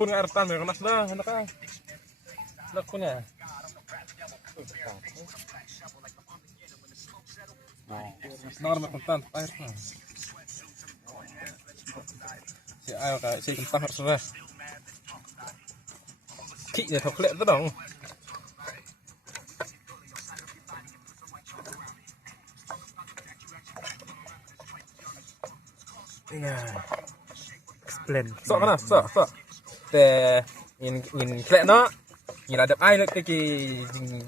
pun air tan ya kenas dah anak ah. Nak punya. Nah, nak tan air tan. Si air kayak si kentang harus sudah. Kiknya thọc lệ rất đồng. Iya. Explain. Sok mana? Sok. Teh in klek no. Nhìn adab ai lek ki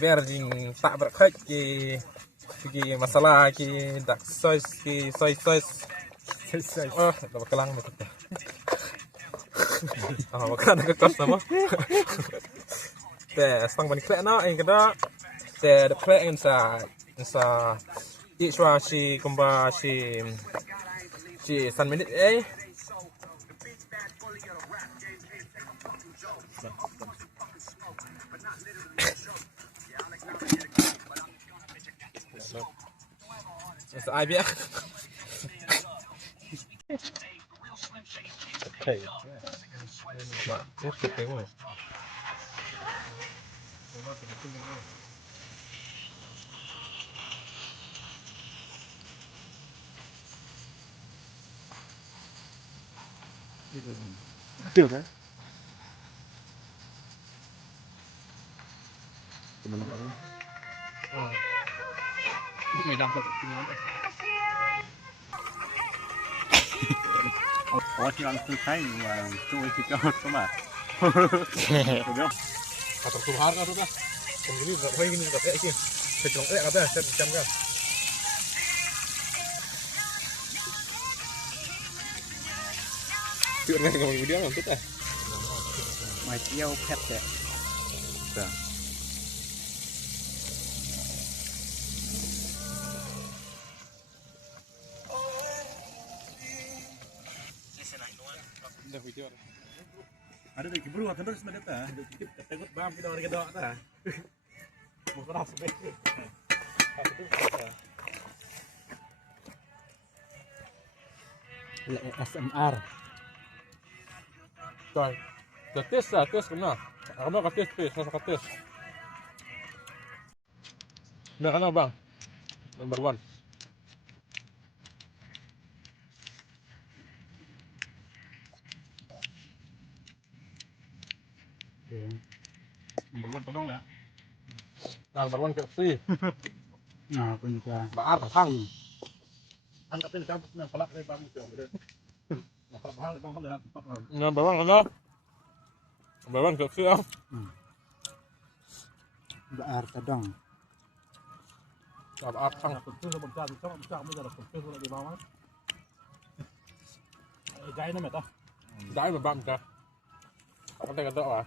ver jing tak berkhaj ki masalah ki dak soy oh dak kelang betul. Ah makan ke kos sama. Teh stang ban klek no in kada teh de klek sa ichwa si kumba si san minit ai biết thầy bạn tiếp tục cái rồi Được đấy. người làm được có thì ăn tôi thấy mà tôi thì cho các bạn được không? atau subhar kan tuh ini berapa ini berapa ini sejelong kata jam kan chuyện này ngồi video làm tốt này mày yêu pet đấy ada di keburu akan terus mendatang ada dikit ketegut bam kita orang kedok ta mau keras baik SMR. rồi ketis kena kamu ketis nah kana bang number 1 tolong dah number 1 KFC Nah, pun juga. baar thang angkat ini campur dengan pelak dari bambu tu mahal bang kalau number 1 kana number 1 KFC ah Baar kadang. baar thang tu tu berjam macam mana dah tu tu di bawah jai nama tu đãi mà băm cả có tay cái đó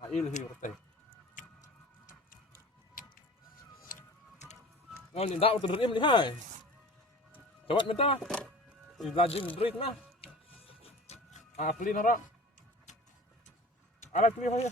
à yêu là hiểu tay nó nhìn đạo từ im đi hai coba minta lajim drink na apli nara ala kli hoya